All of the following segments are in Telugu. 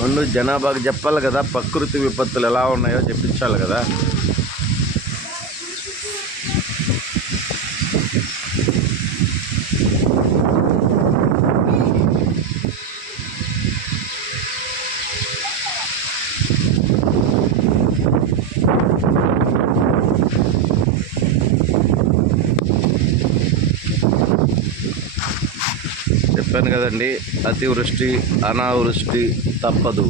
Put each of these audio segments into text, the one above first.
ముందు జనాభాకి చెప్పాలి కదా, ప్రకృతి విపత్తులు ఎలా ఉన్నాయో చెప్పించాలి కదా. చెప్పాను కదండి, అతివృష్టి అనావృష్టి తప్పదు.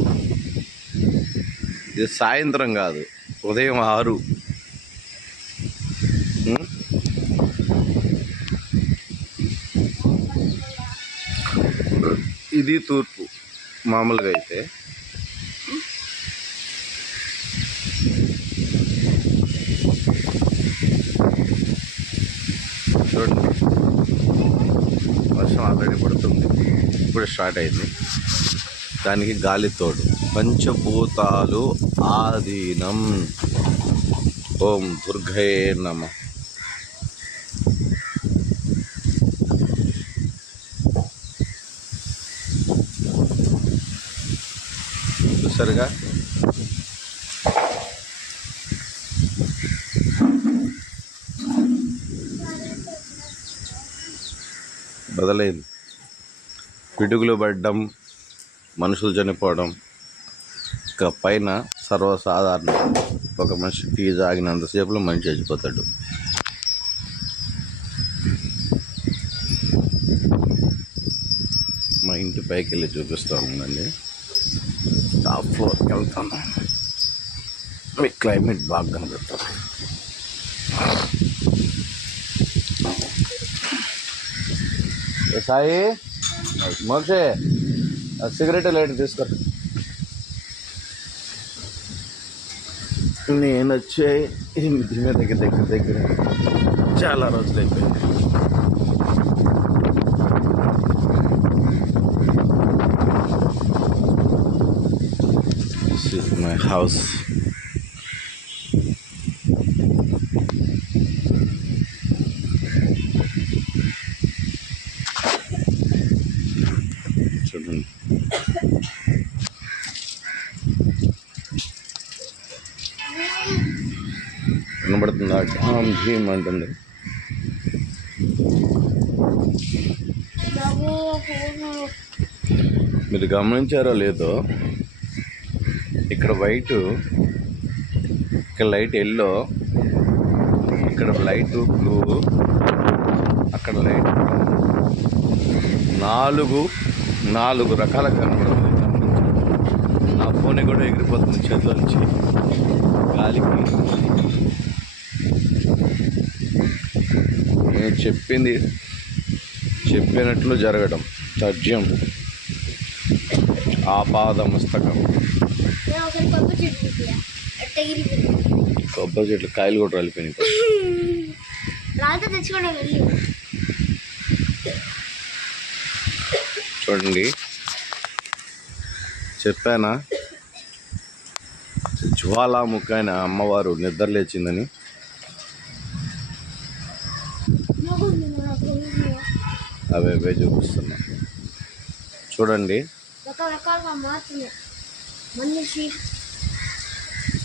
ఇది సాయంత్రం కాదు, ఉదయం 6. ఇది తూర్పు మామూలుగా అయితే. చూడండి, వర్షం ఆల్రెడీ పడుతుంది, ఇప్పుడు స్టార్ట్ అయింది. దానికి గాలి తోడు. పంచభూతాలు ఆధీనం. ఓం దుర్గయే నమః. చూసారుగా, బదలైంది. పిడుగులు పడడం, మనుషులు చనిపోవడం, ఇక పైన సర్వసాధారణం. ఒక మనిషి టీ తాగినంతసేపులో మనిషి చచ్చిపోతాడు. మా ఇంటి పైకి వెళ్ళి చూపిస్తానండి. టాప్ ఫ్లోర్కి వెళ్తాను, మీ క్లైమేట్ బాగా కనబడుతుంది. సాయి మోక్షే, సిగరెట్ లైట్ తీసుకో. నేను వచ్చే 8 దగ్గర చాలా రోజులు అయిపోయింది. This is my house. చూడండి, కనబడుతుందా? ఝామ్ ఝీమ్ అంటుంది. మీరు గమనించారో లేదో, ఇక్కడ వైట్, ఇక్కడ లైట్ ఎల్లో, ఇక్కడ లైట్ బ్లూ, అక్కడ లైట్. 4 రకాల కనబడుతుంది. నా ఫోన్ కూడా ఎగిరిపోతుంది చేతిలో నుంచి గాలికి. నేను చెప్పినట్లు జరగడం తథ్యం. ఆపాదమస్తకం. కొబ్బరి చెట్లు కాయలు కూడా రాలిపోయినాయి. చూడండి, చెప్పానా జ్వాలాముఖి అయిన అమ్మవారు నిద్ర లేచిందని. అవే చూపిస్తున్నా చూడండి.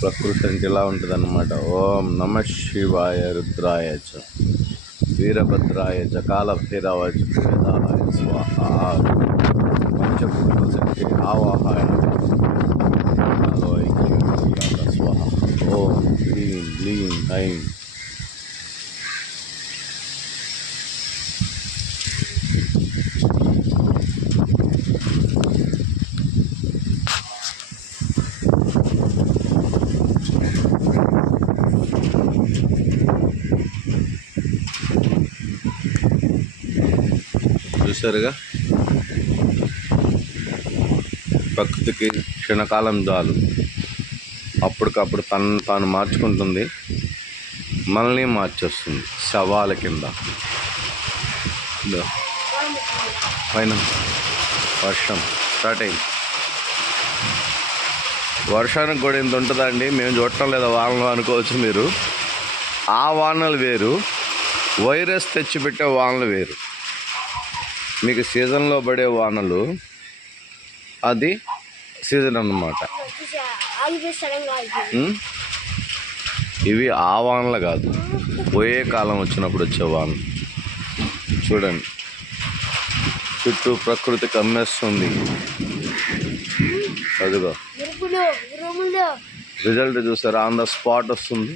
ప్రకృతి అంటే ఇలా ఉంటుంది అన్నమాట. ఓం నమః శివాయ రుద్రాయ చ వీరభద్రాయ చ కాలభైరవాయ చ వేదాయ స్వాహా. పంచభూత శక్తి ఆవాహాయ స్వాహ. ఓం హ్రీం క్లీం ఐం. చూసారుగా, ప్రకృతికి క్షణకాలం చాలు, అప్పటికప్పుడు తాను మార్చుకుంటుంది, మనల్ని మార్చేస్తుంది శవాల కింద. పైన వర్షం స్టార్ట్ అయింది. వర్షానికి కూడా ఇంత ఉంటుందండి, మేము చూడటం లేదా వానలు అనుకోవచ్చు మీరు. ఆ వానలు వేరు, వైరస్ తెచ్చిపెట్టే వానలు వేరు, మీకు సీజన్లో పడే వానలు అది సీజన్ అన్నమాట. ఇవి ఆ వానలు కాదు, పోయే కాలం వచ్చినప్పుడు వచ్చే వానలు. చూడండి, చుట్టూ ప్రకృతి కమ్మేస్తుంది. అదిగో రిజల్ట్ చూసారా, ఆన్ ద స్పాట్ వస్తుంది.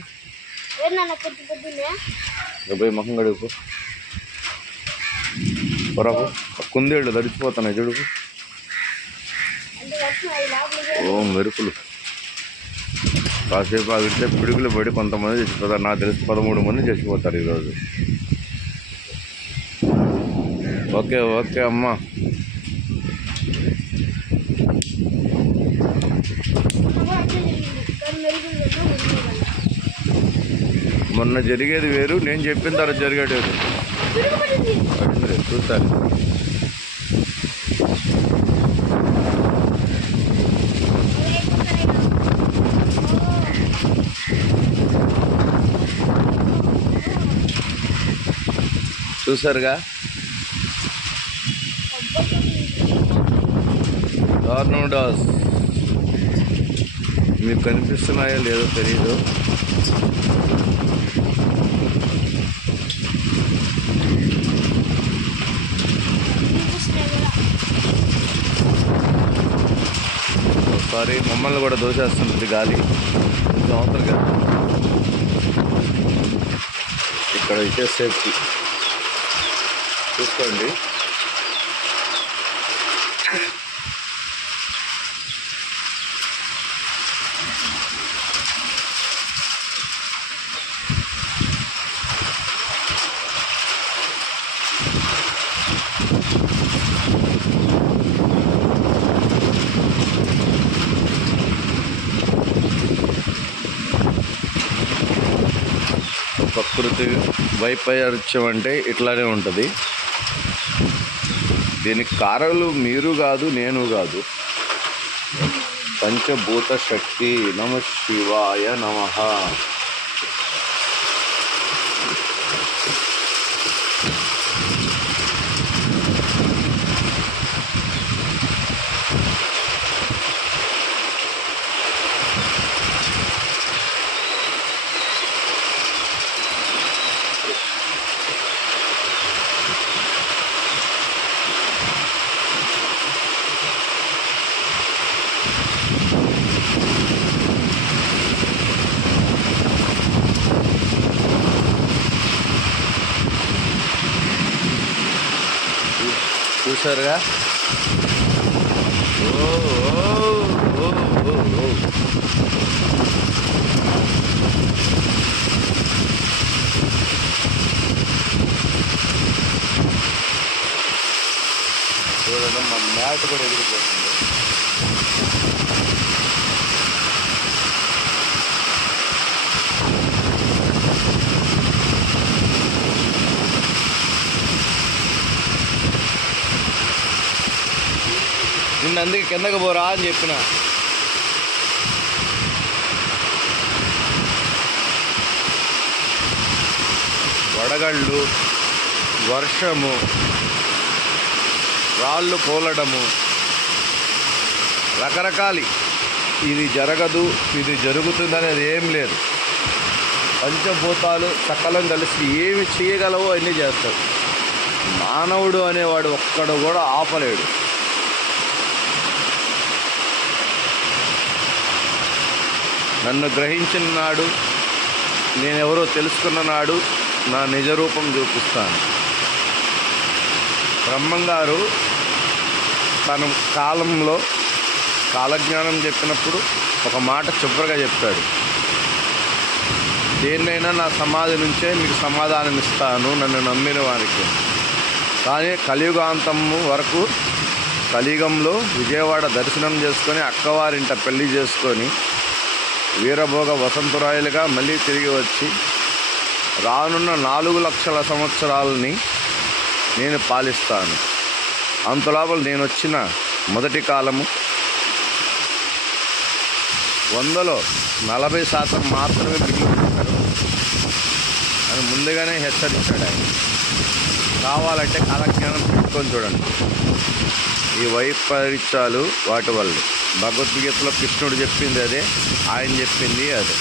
పోయి మొహం గడుపు పొరకు కుందేళ్ళు తడిచిపోతున్నాయి చూడు. ఓ మెరుపులు, కాసేపు ఆగితే పిడుగులు పడి కొంతమంది చచ్చిపోతారు. నాకు తెలిసి 13 మంది చచ్చిపోతారు ఈరోజు. ఓకే ఓకే అమ్మా. మొన్న జరిగేది వేరు, నేను చెప్పిన తర్వాత జరిగేది వేరు. చూస్తారు చూసారుగా, టోర్నడోస్ మీకు కనిపిస్తున్నాయో లేదో తెలీదు. ఒకసారి మమ్మల్ని కూడా దోసేస్తుంది గాలి. అవతల కదా, ఇక్కడ అయితే సేఫ్టీ చూసుకోండి. ప్రకృతి వైపరీత్యం అంటే ఇట్లానే ఉంటుంది. దీనికి కారకులు మీరు కాదు, నేను కాదు, పంచభూత శక్తి. నమ శివాయ నమః. చూసారుగా, చూడండి మన మ్యాట్ కూడా ఎదిరిపోతుంది. నిన్న అందుకే కిందకి పోరా అని చెప్పిన. వడగళ్ళు, వర్షము, రాళ్ళు కూలడము, రకరకాలి. ఇది జరగదు, ఇది జరుగుతుంది అనేది ఏం లేదు. పంచభూతాలు సకలం కలిసి ఏమి చేయగలవో అన్నీ చేస్తాడు. మానవుడు అనేవాడు ఒక్కడు కూడా ఆపలేడు. నన్ను గ్రహించిన నాడు, నేనెవరో తెలుసుకున్న నాడు నా నిజ రూపం చూపిస్తాను. బ్రహ్మంగారు తన కాలంలో కాలజ్ఞానం చెప్పినప్పుడు ఒక మాట శుభ్రంగా చెప్పాడు. దేన్నైనా నా సమాధి నుంచే మీకు సమాధానం ఇస్తాను నన్ను నమ్మిన వారికి. కానీ కలియుగాంతము వరకు, కలియుగంలో విజయవాడ దర్శనం చేసుకొని అక్కవారింట పెళ్లి చేసుకొని వీరభోగ వసంతరాయలుగా మళ్ళీ తిరిగి వచ్చి రానున్న 4 లక్షల సంవత్సరాలని నేను పాలిస్తాను. అంతలోపల నేను వచ్చిన మొదటి కాలము 100లో 40% మాత్రమే మిగిలిపోతారు. అని ముందుగానే హెచ్చరించాడు ఆయన. కావాలంటే కాలజ్ఞానం పెట్టుకొని చూడండి. ఈ వైపరీత్యాలు వాటి వల్ల భగవద్గీతలో కృష్ణుడు చెప్పింది అదే, ఆయన చెప్పింది అదే,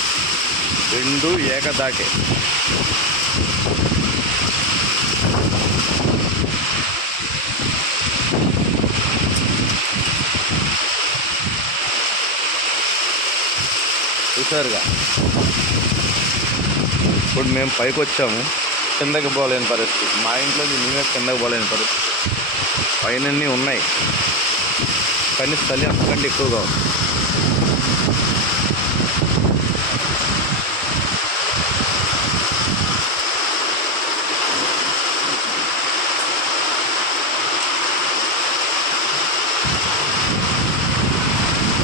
రెండు ఏకదాటే. చూసారుగా, ఇప్పుడు మేము పైకి వచ్చాము, కిందకి పోలేని పరిస్థితి. మా ఇంట్లోకి మేమే కిందకి పోలేని పరిస్థితి. పైనన్నీ ఉన్నాయి కానీ చలి అంతకంటే ఎక్కువగా ఉంది.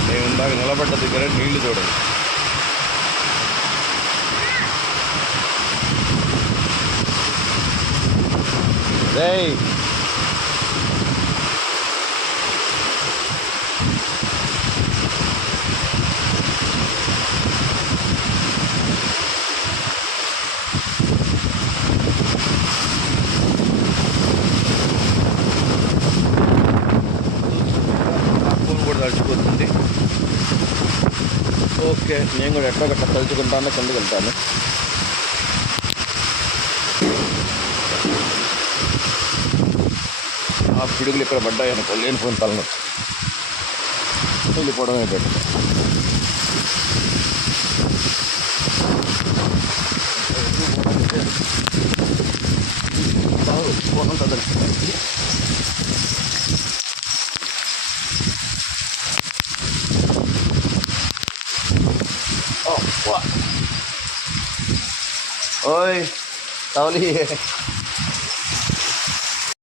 మేము ఇందాక నిలబడ్డ దగ్గర నీళ్లు చూడండి. రేయ్ ఫోన్ కూడా తడిచిపోతుంది. ఓకే, నేను కూడా ఎట్లా గట్లా తలుచుకుంటాను, కిందకి వెళ్తాను. ఆ పిడుగులు ఇక్కడ పడ్డాయి అనుకో, లేనిపోయిన తలనొప్పి, వెళ్ళిపోవడమే బెటర్. ఫోన్ తగిలిపోయింది. ఓయ్ తవలి